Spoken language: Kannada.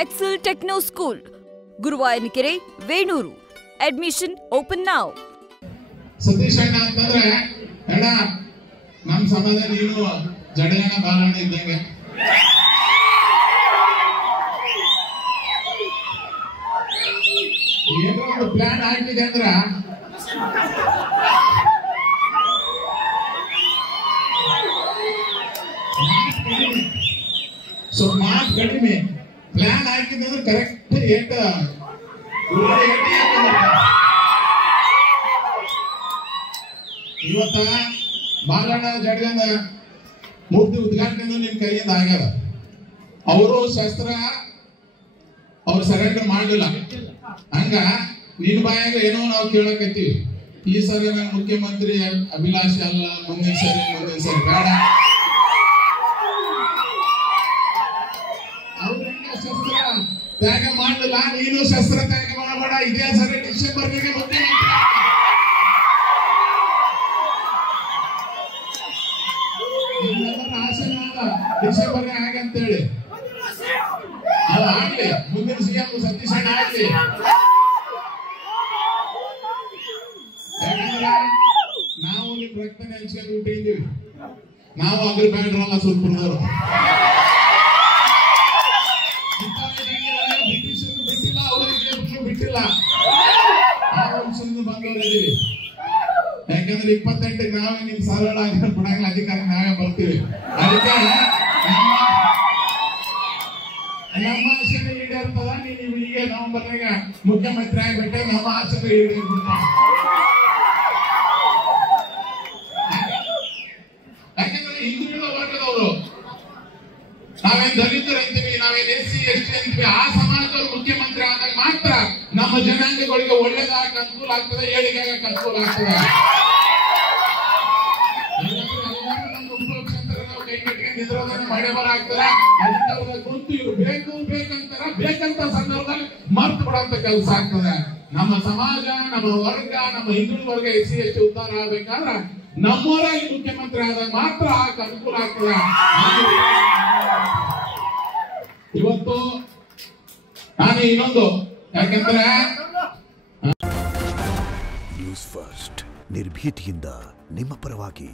Excel Techno School, Guruvayanikere, Venuru. Admission open now. Satish ಅಣ್ಣ ಅಂತಂದ್ರೆ ಅಣ್ಣ ನಮ್ಮ ಸಮಾಜದಲ್ಲಿ ನೀನು ಜಡೆಯಣ್ಣ ಬಾಲಣ್ಣ ಇದ್ದಂಗೆ. ಏನೋ ಒಂದು ಪ್ಲಾನ್ ಆಗಿದೆ ಅಂದ್ರ ಮಾತು ಕಡಿಮೆ ಪ್ಲಾನ್ ಹಾಕಿದೆ ಅಂದ್ರೆ ಕರೆಕ್ಟ್ ಏಟ ಇವತ್ತ ಬಾಲಣ್ಣ ಜಡಗಂದ ಮೂರ್ತಿ ಉದ್ಘಾಟನೆ ನಿಮ್ ಕೈಯಿಂದ ಆಗ್ಯದ. ಅವರು ಶಸ್ತ್ರ ಅವ್ರು ಸರೆಂಡರ್ ಮಾಡಲಿಲ್ಲ. ಹಂಗ ನಿನ್ ಬಾಯಾಗ ಏನೋ ನಾವು ಕೇಳಕತ್ತೀವಿ. ಈ ಸರಿ ನಾನು ಮುಖ್ಯಮಂತ್ರಿ ಅಭಿಲಾಷೆ ಅಲ್ಲ, ಮುಂದಿನ ಸರಿ ಬೇಡ. ಅವ್ರೆಲ್ಲ ಶಸ್ತ್ರ ತ್ಯಾಗ ಮಾಡಲಿಲ್ಲ, ನೀನು ಶಸ್ತ್ರ ತ್ಯಾಗ ಮಾಡಬೇಡ. ಇದೇ ಸರಿ ಡಿಸೆಂಬರ್ಗೆ ಮುಖ್ಯಮಂತ್ರಿ ಡಿಸೆಂಬರ್ ಹಾಗಂತೇಳಿ ಅದು ಆಗ್ಲಿ. ಮುಂದಿನ ಸಿಎಂ ಸತೀಶ್ ಅಣ್ಣ ಆಗ್ಲಿ. ಯಾಕಂದ್ರೆ ನಾವು ನಿಮ್ ರಕ್ತ ನೆನ್ಸ್ಕೊಂಡು ಬಿಟ್ಟಿದ್ದೀವಿ. ನಾವು ಅಗ್ರ ಬ್ಯಾಡ್ರಲ್ಲ ಸುಲ್ಪುರದವರು. ಬ್ರಿಟಿಷರು ಬಿಟ್ಟಿಲ್ಲ, ಅವರಿಗೆ ಬಿಟ್ಟಿಲ್ಲ. ಆ ವಂಶದಿಂದ ಬಂದವರಿದ್ದೀವಿ. ಯಾಕಂದ್ರೆ 28ಕ್ಕೆ ನಾವೇ ನಿಮ್ ಸರಳ ಕೊಡಂಗಿಲ್ಲ, ಅಧಿಕಾರ ನಾವೇ ಬರ್ತೀವಿ. ಅದಕ್ಕೆ ನಮ್ಮ ಆಸೆ ಈಡೇರ್ತದ. ನೀವು ಈಗ ನವೆಂಬರ್ನಾಗ ಮುಖ್ಯಮಂತ್ರಿ ಆಗ್ಬಿಟ್ಟೆ, ನಮ್ಮ ಆಸೆ ಈಡೇರ್ಬಿಡ್ತಾವ. ಯಾಕಂದ್ರೆ ಹಿಂದುಳಿದ ವರ್ಗದವರು, ನಾವೇನ್ ದಲಿತರು ಅಂತೀವಿ, ನಾವೇನ್ SC ST ಅಂತೀವಿ, ಆ ಸಮಾಜದವರು ಮುಖ್ಯಮಂತ್ರಿ ಆದಾಗ ಮಾತ್ರ ನಮ್ಮ ಜನಾಂಗಗಳಿಗೆ ಒಳ್ಳೇದಾಗಕ್ಕೆ ಅನುಕೂಲ ಆಗ್ತದೆ, ಏಳಿಗೆ ಆಗಕ್ಕೆ ಅನುಕೂಲ ಆಗ್ತದೆ. ಬೇಕಂತ ಸಂದರ್ಭದಲ್ಲಿ ಮರ್ತು ಬಿಡುವಂತ ಕೆಲಸ ಆಗ್ತದೆ. ನಮ್ಮ ಸಮಾಜ, ನಮ್ಮ ವರ್ಗ, ನಮ್ಮ ಹಿಂದುಳಿದ ವರ್ಗ SC ST ಉದ್ಧಾರ ಆಗ್ಬೇಕಾದ್ರೆ ನಮ್ಮವರಾಗಿ ಮುಖ್ಯಮಂತ್ರಿ ಆದಾಗ ಮಾತ್ರ ಅನುಕೂಲ ಆಗ್ತದೆ. ಇವತ್ತು ನಾನು ಇನ್ನೊಂದು, ಯಾಕಂದ್ರೆ ನ್ಯೂಸ್ ಫಸ್ಟ್ ನಿರ್ಭೀತಿಯಿಂದ ನಿಮ್ಮ ಪರವಾಗಿ.